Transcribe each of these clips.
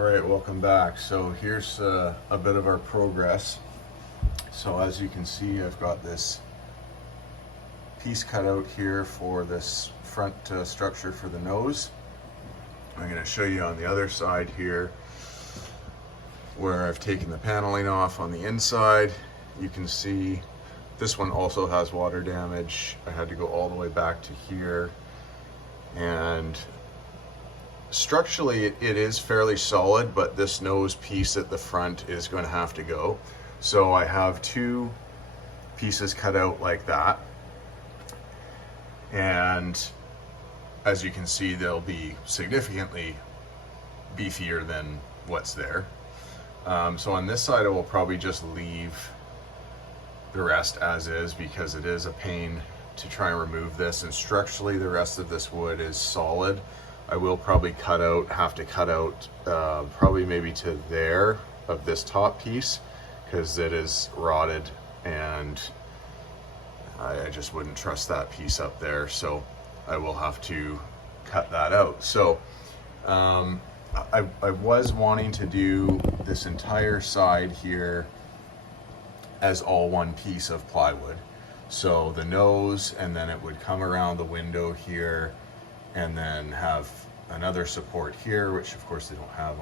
All right, welcome back. So here's a bit of our progress. So as you can see, I've got this piece cut out here for this front structure for the nose. I'm going to show you on the other side here where I've taken the paneling off on the inside. You can see this one also has water damage. I had to go all the way back to here, and structurally it is fairly solid, but this nose piece at the front is going to have to go. So I have two pieces cut out like that, and as you can see, they'll be significantly beefier than what's there. So on this side I will probably just leave the rest as is, because it is a pain to try and remove this, and structurally the rest of this wood is solid. I will probably have to cut out probably maybe to there of this top piece, because it is rotted and I just wouldn't trust that piece up there, so I will have to cut that out. So I was wanting to do this entire side here as all one piece of plywood. So the nose, and then it would come around the window here, and then have another support here, which of course they don't have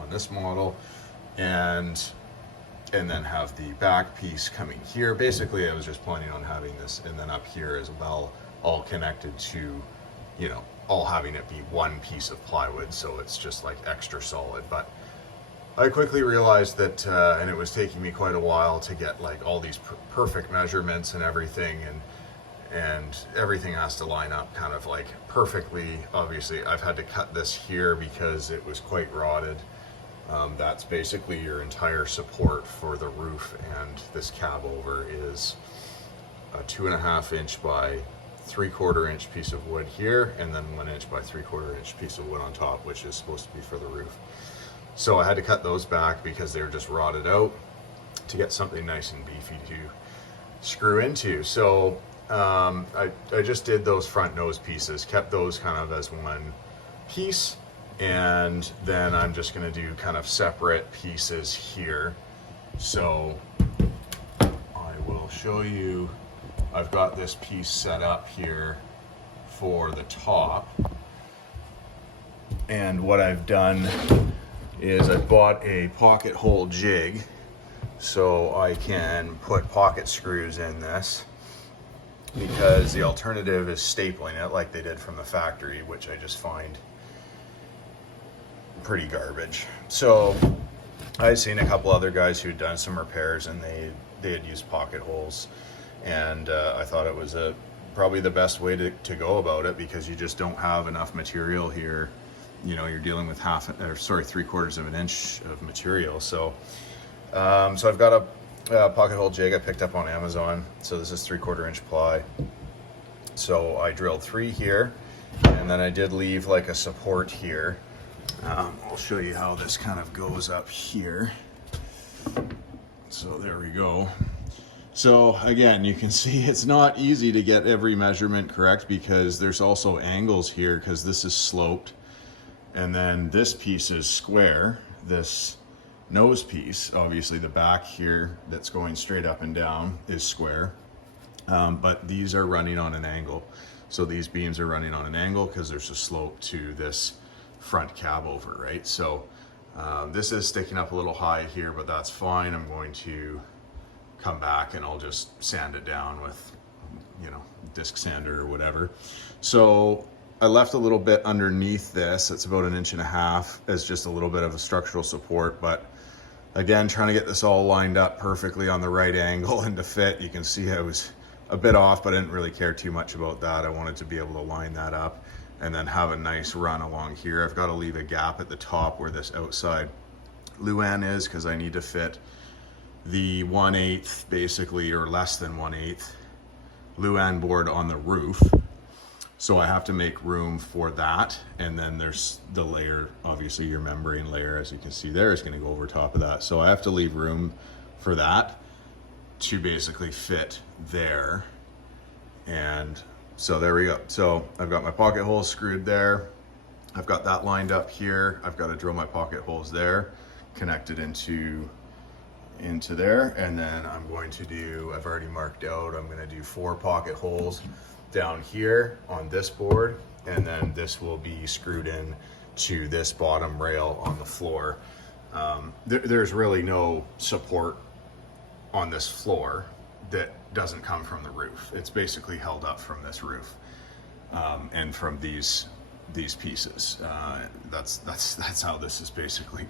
on this model, and then have the back piece coming here. Basically I was just planning on having this, and then up here as well, all connected to, you know, all having it be one piece of plywood, so it's just like extra solid. But I quickly realized that, and it was taking me quite a while to get like all these perfect measurements and everything, and everything has to line up kind of like perfectly. Obviously I've had to cut this here because it was quite rotted. That's basically your entire support for the roof, and this cab over is a 2.5 inch by 3/4 inch piece of wood here, and then 1 inch by 3/4 inch piece of wood on top, which is supposed to be for the roof. So I had to cut those back because they were just rotted out, to get something nice and beefy to screw into. So I just did those front nose pieces, kept those kind of as one piece, and then I'm just going to do kind of separate pieces here. So I will show you, I've got this piece set up here for the top, and what I've done is I bought a pocket hole jig so I can put pocket screws in this, because the alternative is stapling it like they did from the factory, which I just find pretty garbage. So I'd seen a couple other guys who'd done some repairs, and they had used pocket holes, and I thought it was probably the best way to go about it, because you just don't have enough material here. You know, you're dealing with 3/4 of an inch of material. So so I've got a pocket hole jig I picked up on Amazon. So this is 3/4 inch ply. So I drilled 3 here, and then I did leave like a support here. I'll show you how this kind of goes up here. So there we go. So again, you can see it's not easy to get every measurement correct, because there's also angles here, because this is sloped, and then this piece is square. This nose piece, obviously the back here that's going straight up and down, is square, but these are running on an angle. So these beams are running on an angle because there's a slope to this front cab over, right? So this is sticking up a little high here, but that's fine. I'm going to come back and I'll just sand it down with, you know, disc sander or whatever. So I left a little bit underneath this. It's about 1.5 inches as just a little bit of a structural support, but again, trying to get this all lined up perfectly on the right angle and to fit. You can see I was a bit off, but I didn't really care too much about that. I wanted to be able to line that up and then have a nice run along here. I've got to leave a gap at the top where this outside luan is, because I need to fit the 1/8 basically, or less than 1/8 luan board on the roof. So I have to make room for that, and then there's the layer, obviously your membrane layer, as you can see there, is going to go over top of that. So I have to leave room for that to basically fit there. And so there we go. So I've got my pocket hole screwed there. I've got that lined up here. I've got to drill my pocket holes there, connected into there, and then I'm going to do, I've already marked out, I'm going to do 4 pocket holes down here on this board, and then this will be screwed in to this bottom rail on the floor. There's really no support on this floor that doesn't come from the roof. It's basically held up from this roof and from these pieces. That's how this is basically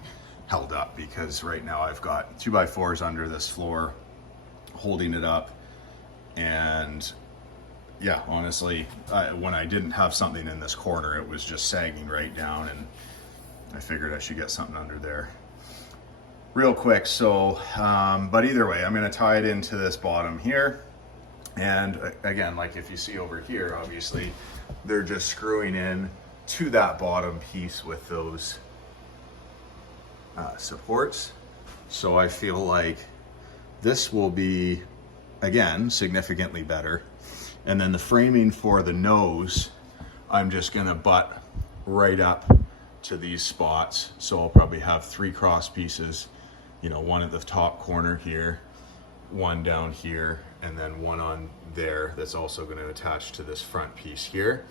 held up, because right now I've got 2x4s under this floor holding it up. And yeah, honestly, when I didn't have something in this corner, it was just sagging right down, and I figured I should get something under there real quick. So but either way, I'm going to tie it into this bottom here. And again, like if you see over here, obviously they're just screwing in to that bottom piece with those supports. So I feel like this will be, again, significantly better. And then the framing for the nose, I'm just gonna butt right up to these spots. So I'll probably have 3 cross pieces, you know, one at the top corner here, one down here, and then one on there that's also gonna attach to this front piece here.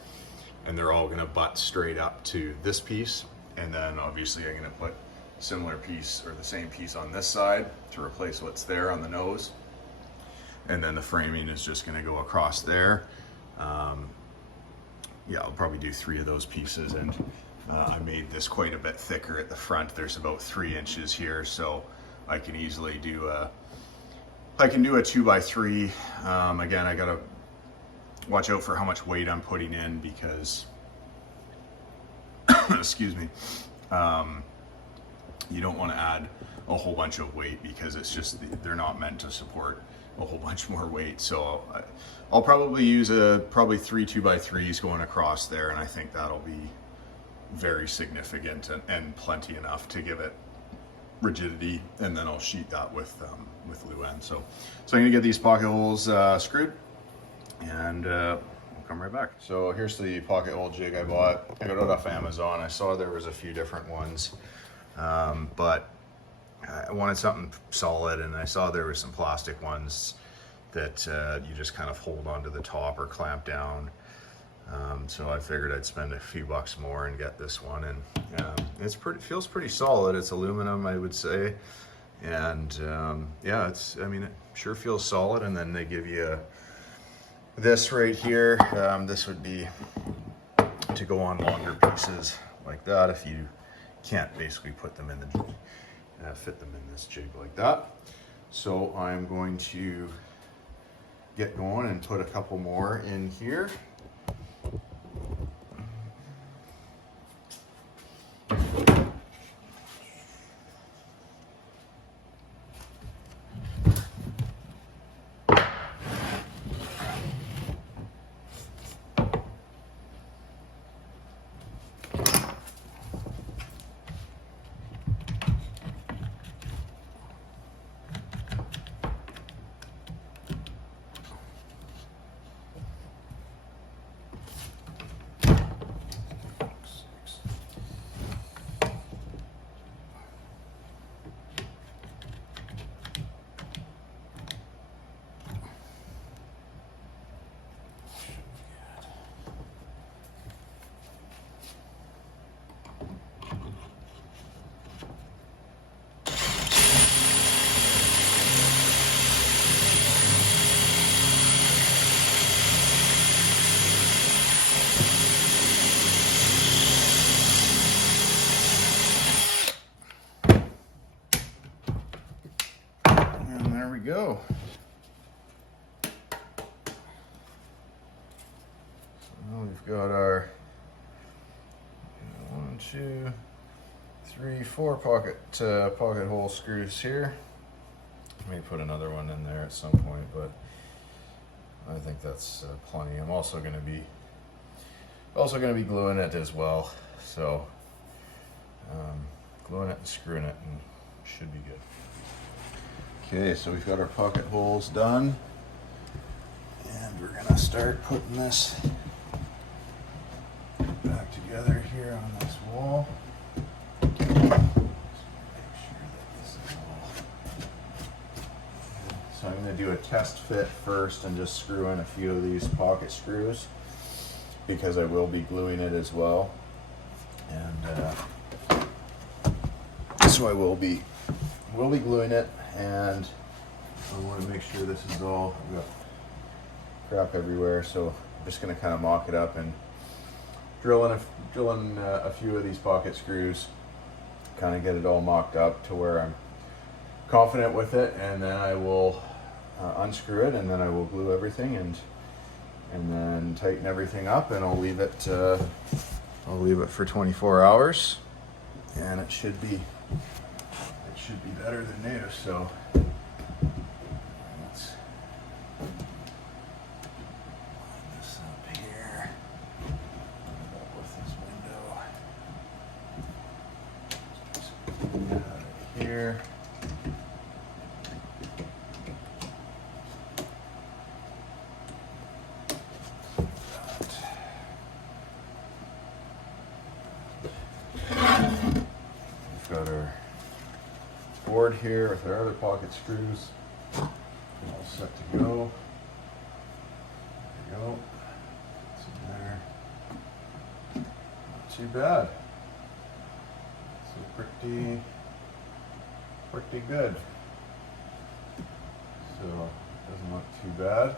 And they're all gonna butt straight up to this piece. And then obviously I'm gonna put similar piece or the same piece on this side to replace what's there on the nose. And then the framing is just gonna go across there. Yeah, I'll probably do 3 of those pieces, and I made this quite a bit thicker at the front. There's about 3 inches here, so I can easily do a 2x3. Again, I gotta watch out for how much weight I'm putting in, because excuse me, you don't want to add a whole bunch of weight, because it's just, they're not meant to support a whole bunch more weight. So I'll probably use 3 2x3s going across there, and I think that'll be very significant and plenty enough to give it rigidity. And then I'll sheet that with Luan. So I'm gonna get these pocket holes screwed, and we'll come right back. So here's the pocket hole jig I bought. I got it off Amazon. I saw there was a few different ones, but I wanted something solid, and I saw there were some plastic ones that you just kind of hold onto the top or clamp down. So I figured I'd spend a few bucks more and get this one, and feels pretty solid. It's aluminum, I would say, and yeah, it sure feels solid. And then they give you this right here. This would be to go on longer pieces like that if you can't basically put them in fit them in this jig like that. So I'm going to get going and put a couple more in here. Go. So now we've got our 1, 2, 3, 4 pocket hole screws here. I may put another one in there at some point, but I think that's plenty. I'm also going to be gluing it as well. So gluing it and screwing it, and should be good. Okay, so we've got our pocket holes done, and we're gonna start putting this back together here on this wall. Just make sure that this is all. So I'm going to do a test fit first and just screw in a few of these pocket screws because I will be gluing it as well. And so I will be gluing it, and I want to make sure this is all, I've got crap everywhere, so I'm just going to kind of mock it up and drill in a few of these pocket screws, kind of get it all mocked up to where I'm confident with it, and then I will unscrew it, and then I will glue everything and then tighten everything up, and I'll leave it for 24 hours, and it should be better than new. So let's line this up here with this window. Just out of here. We've got our board here with our other pocket screws all set to go. There we go. It's in there. Not too bad. So pretty good. So doesn't look too bad.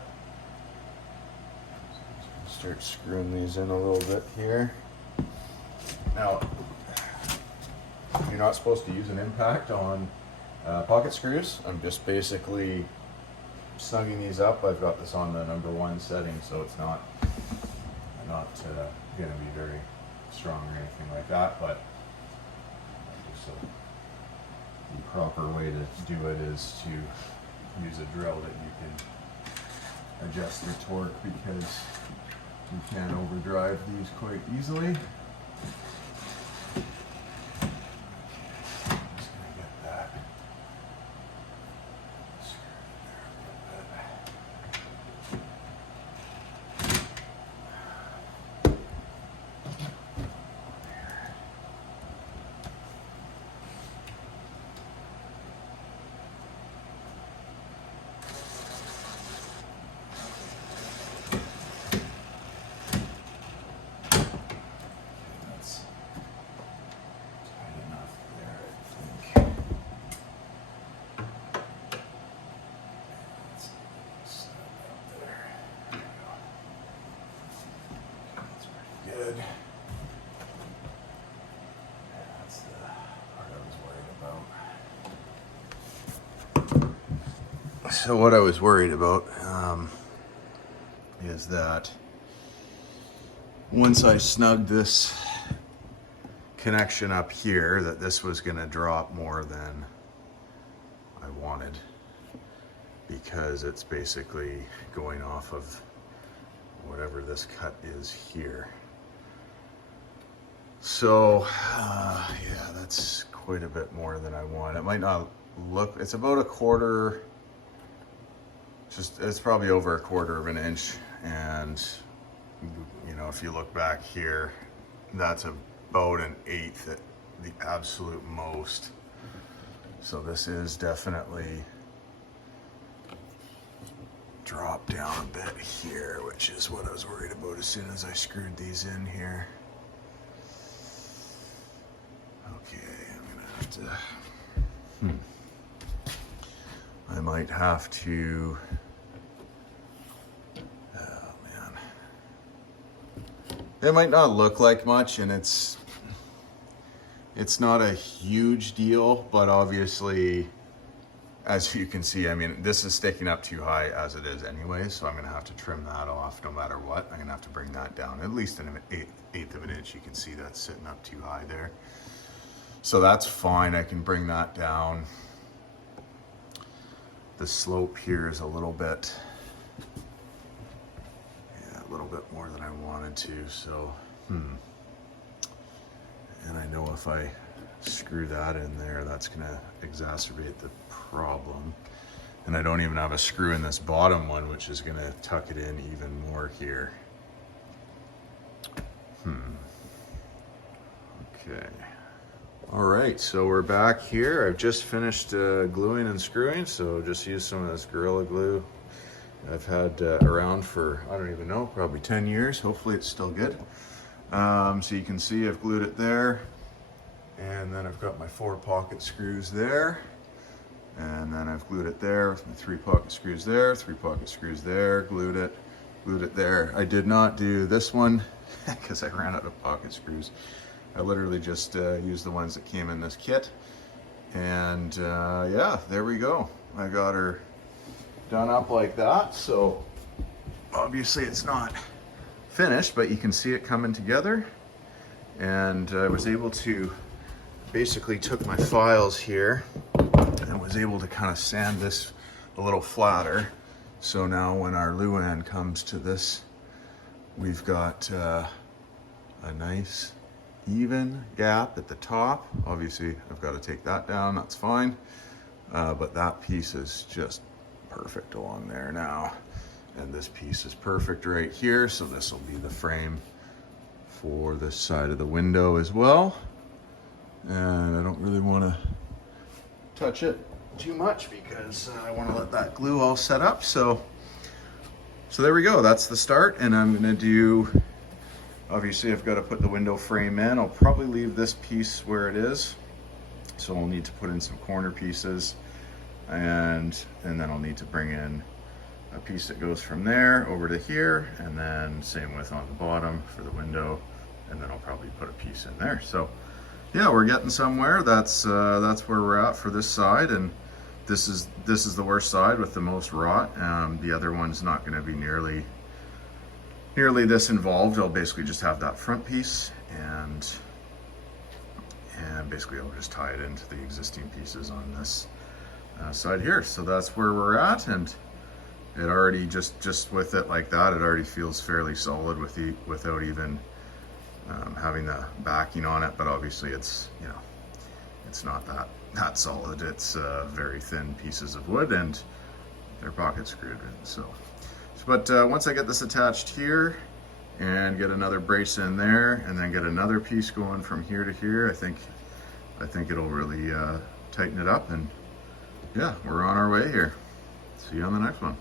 So I'm just gonna start screwing these in a little bit here. Now, you're not supposed to use an impact on pocket screws. I'm just basically snugging these up. I've got this on the #1 setting, so it's not going to be very strong or anything like that, but just the proper way to do it is to use a drill that you can adjust your torque, because you can overdrive these quite easily. Good. That's the part I was worried about. So what I was worried about is that once I snugged this connection up here, that this was going to drop more than I wanted, because it's basically going off of whatever this cut is here. So, yeah, that's quite a bit more than I want. It might not look, it's about a quarter, it's probably over a quarter of an inch. And, you know, if you look back here, that's about an eighth at the absolute most. So this is definitely dropped down a bit here, which is what I was worried about as soon as I screwed these in here. Okay, I'm gonna have to, I might have to, oh man. It might not look like much, and it's not a huge deal, but obviously, as you can see, I mean, this is sticking up too high as it is anyway, so I'm gonna have to trim that off no matter what. I'm gonna have to bring that down at least an eighth of an inch. You can see that's sitting up too high there. So that's fine, I can bring that down. The slope here is a little bit, yeah, a little bit more than I wanted to, so, and I know if I screw that in there, that's gonna exacerbate the problem. And I don't even have a screw in this bottom one, which is gonna tuck it in even more here. Okay. All right, so we're back here. I've just finished gluing and screwing, so just used some of this Gorilla Glue I've had around for, I don't even know, probably 10 years. Hopefully it's still good. So you can see I've glued it there, and then I've got my 4 pocket screws there, and then I've glued it there with my 3 pocket screws there, 3 pocket screws there, glued it there. I did not do this one because I ran out of pocket screws. I literally just used the ones that came in this kit, and yeah, there we go. I got her done up like that. So obviously it's not finished, but you can see it coming together, and I was able to basically took my files here and was able to kind of sand this a little flatter. So now when our Luan comes to this, we've got a nice even gap at the top. Obviously I've got to take that down, that's fine, but that piece is just perfect along there now, and this piece is perfect right here. So this will be the frame for this side of the window as well, and I don't really want to touch it too much because I want to let that glue all set up. So there we go, that's the start. And I'm going to do, obviously I've got to put the window frame in. I'll probably leave this piece where it is, so I'll need to put in some corner pieces, and then I'll need to bring in a piece that goes from there over to here, and then same with on the bottom for the window, and then I'll probably put a piece in there. So yeah, we're getting somewhere. That's where we're at for this side, and this is the worst side with the most rot. The other one's not going to be nearly this involved. I'll basically just have that front piece, and basically I'll just tie it into the existing pieces on this side here. So that's where we're at, and it already just with it like that, it already feels fairly solid without even having the backing on it. But obviously it's, you know, it's not that solid. It's very thin pieces of wood, and they're pocket screwed in. So but once I get this attached here and get another brace in there, and then get another piece going from here to here, I think it'll really tighten it up. And yeah, we're on our way here. See you on the next one.